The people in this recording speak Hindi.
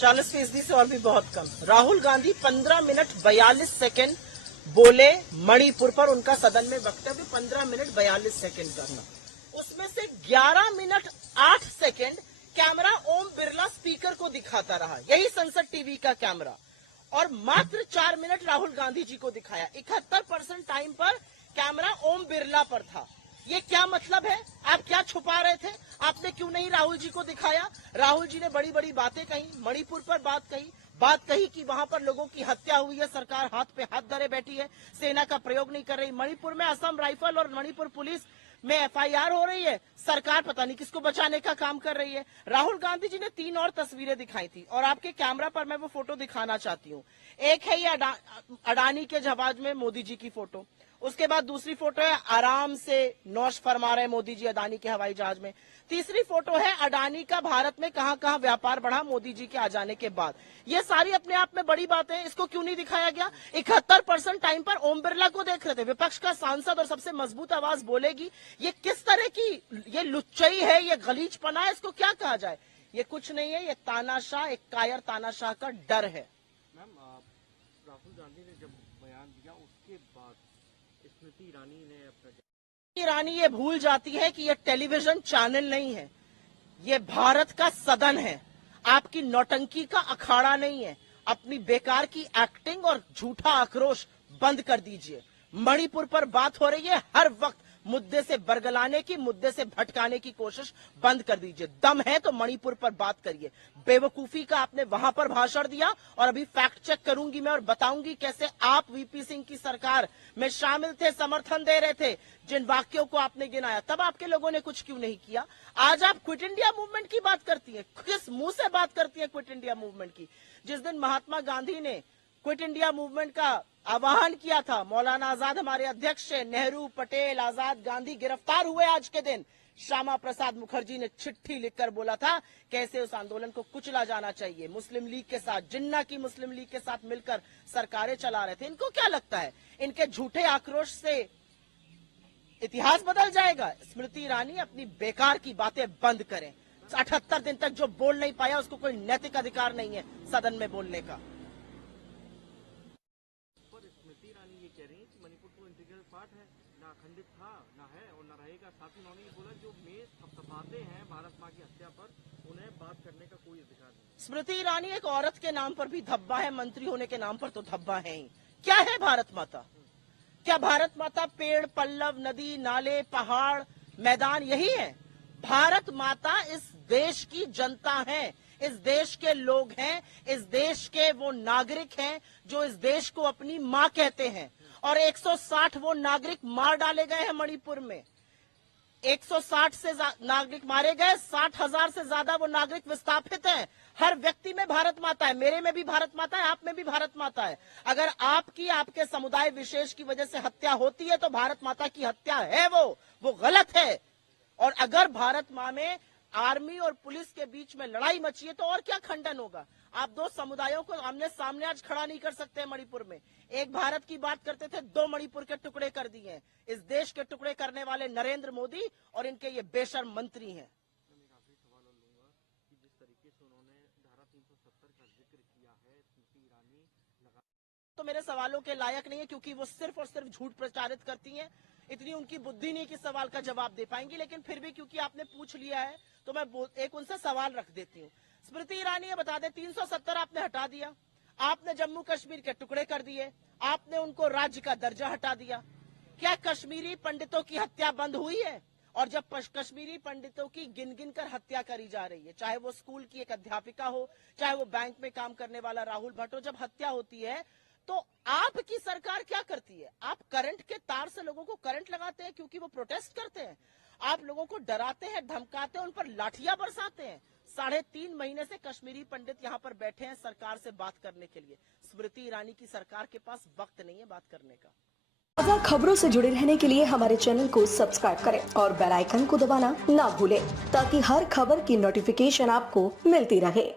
40% से और भी बहुत कम। राहुल गांधी 15 मिनट 42 सेकंड बोले मणिपुर पर, उनका सदन में वक्तव्य 15 मिनट 42 सेकंड करना, उसमें से 11 minute 8 second camera Om Birla speaker को दिखाता रहा, यही संसद टीवी का कैमरा, और मात्र 4 मिनट राहुल गांधी जी को दिखाया। 71% टाइम पर कैमरा ओम बिरला पर था। ये क्या मतलब है? आप क्या छुपा रहे थे? आपने क्यों नहीं राहुल जी को दिखाया? राहुल जी ने बड़ी बड़ी बातें कही, मणिपुर पर बात कही कि वहां पर लोगों की हत्या हुई है, सरकार हाथ पे हाथ धरे बैठी है, सेना का प्रयोग नहीं कर रही। मणिपुर में असम राइफल और मणिपुर पुलिस में FIR हो रही है, सरकार पता नहीं किसको बचाने का काम कर रही है। राहुल गांधी जी ने 3 और तस्वीरें दिखाई थी और आपके कैमरा पर मैं वो फोटो दिखाना चाहती हूँ। एक है ये अडानी के जहाज में मोदी जी की फोटो, उसके बाद दूसरी फोटो है आराम से नौश फरमा रहे मोदी जी अडानी के हवाई जहाज में, तीसरी फोटो है अडानी का भारत में कहां कहां व्यापार बढ़ा मोदी जी के आ जाने के बाद। ये सारी अपने आप में बड़ी बातें हैं, इसको क्यों नहीं दिखाया गया? 71% टाइम पर ओम बिरला को देख रहे थे। विपक्ष का सांसद और सबसे मजबूत आवाज बोलेगी, ये किस तरह की ये लुच्चई है, ये गलीचपना है, इसको क्या कहा जाए? ये कुछ नहीं है, ये तानाशाह, एक कायर तानाशाह का डर है। मैम, राहुल गांधी ने जब बयान दिया उसके बाद स्मृति ईरानी ये भूल जाती है कि ये टेलीविजन चैनल नहीं है, ये भारत का सदन है। आपकी नौटंकी का अखाड़ा नहीं है। अपनी बेकार की एक्टिंग और झूठा आक्रोश बंद कर दीजिए। मणिपुर पर बात हो रही है, हर वक्त मुद्दे से बरगलाने की, मुद्दे से भटकाने की कोशिश बंद कर दीजिए। दम है तो मणिपुर पर बात करिए। बेवकूफी का आपने वहां पर भाषण दिया और अभी फैक्ट चेक करूंगी मैं और बताऊंगी कैसे आप VP सिंह की सरकार में शामिल थे, समर्थन दे रहे थे। जिन वाक्यों को आपने गिनाया तब आपके लोगों ने कुछ क्यों नहीं किया? आज आप क्विट इंडिया मूवमेंट की बात करती हैं, किस मुंह से बात करती हैं क्विट इंडिया मूवमेंट की? जिस दिन महात्मा गांधी ने क्विट इंडिया मूवमेंट का आह्वान किया था, मौलाना आजाद हमारे अध्यक्ष, नेहरू, पटेल, आजाद, गांधी गिरफ्तार हुए आज के दिन, श्यामा प्रसाद मुखर्जी ने चिट्ठी लिखकर बोला था कैसे उस आंदोलन को कुचला जाना चाहिए। मुस्लिम लीग के साथ, जिन्ना की मुस्लिम लीग के साथ मिलकर सरकारें चला रहे थे। इनको क्या लगता है इनके झूठे आक्रोश से इतिहास बदल जाएगा? स्मृति ईरानी अपनी बेकार की बातें बंद करें। 78 दिन तक जो बोल नहीं पाया उसको कोई नैतिक अधिकार नहीं है सदन में बोलने का। मणिपुर तो इंटीग्रल पार्ट है, ना अखंडित था, ना है और ना रहेगा। साथ ही उन्होंने ये बोला जो मेज थपथपाते हैं भारत माँ की हत्या पर, उन्हें बात करने का कोई अधिकार नहीं। स्मृति ईरानी एक औरत के नाम पर भी धब्बा है, मंत्री होने के नाम पर तो धब्बा है ही। क्या है भारत माता? क्या भारत माता पेड़, पल्लव, नदी, नाले, पहाड़, मैदान यही है? भारत माता इस देश की जनता है, इस देश के लोग हैं, इस देश के वो नागरिक हैं जो इस देश को अपनी माँ कहते हैं। और 160 वो नागरिक मार डाले गए हैं मणिपुर में। 160 से नागरिक मारे गए, 60,000 से ज्यादा वो नागरिक विस्थापित हैं। हर व्यक्ति में भारत माता है, मेरे में भी भारत माता है, आप में भी भारत माता है। अगर आपकी, आपके समुदाय विशेष की वजह से हत्या होती है तो भारत माता की हत्या है, वो गलत है। और अगर भारत माँ में आर्मी और पुलिस के बीच में लड़ाई मची है तो और क्या खंडन होगा? आप दो समुदायों को आमने सामने आज खड़ा नहीं कर सकते मणिपुर में। एक भारत की बात करते थे, 2 मणिपुर के टुकड़े कर दिए हैं। इस देश के टुकड़े करने वाले नरेंद्र मोदी और इनके ये बेशर्म मंत्री हैं। जिस तरीके से उन्होंने धारा 370 का जिक्र किया है, स्मृति ईरानी तो मेरे सवालों के लायक नहीं है क्योंकि वो सिर्फ और सिर्फ झूठ प्रचारित करती हैं। इतनी उनकी बुद्धि नहीं कि सवाल का जवाब दे पाएंगी, लेकिन फिर भी क्योंकि आपने पूछ लिया है तो मैं एक उनसे सवाल रख देती हूँ। स्मृति ईरानी ये बता दें, 370 आपने हटा दिया, आपने जम्मू कश्मीर के टुकड़े कर दिए, आपने उनको राज्य का दर्जा हटा दिया। क्या कश्मीरी पंडितों की हत्या बंद हुई है? और जब कश्मीरी पंडितों की गिन गिन कर हत्या करी जा रही है, चाहे वो स्कूल की एक अध्यापिका हो, चाहे वो बैंक में काम करने वाला राहुल भट्ट हो, जब हत्या होती है तो आपकी सरकार क्या करती है? आप करंट के तार से लोगों को करंट लगाते हैं क्योंकि वो प्रोटेस्ट करते हैं। आप लोगों को डराते हैं, धमकाते हैं, उन पर लाठियां बरसाते हैं। 3.5 महीने से कश्मीरी पंडित यहाँ पर बैठे हैं सरकार से बात करने के लिए। स्मृति ईरानी की सरकार के पास वक्त नहीं है बात करने का। ताज़ा खबरों से जुड़े रहने के लिए हमारे चैनल को सब्सक्राइब करें और बेल आइकन को दबाना ना भूलें ताकि हर खबर की नोटिफिकेशन आपको मिलती रहे।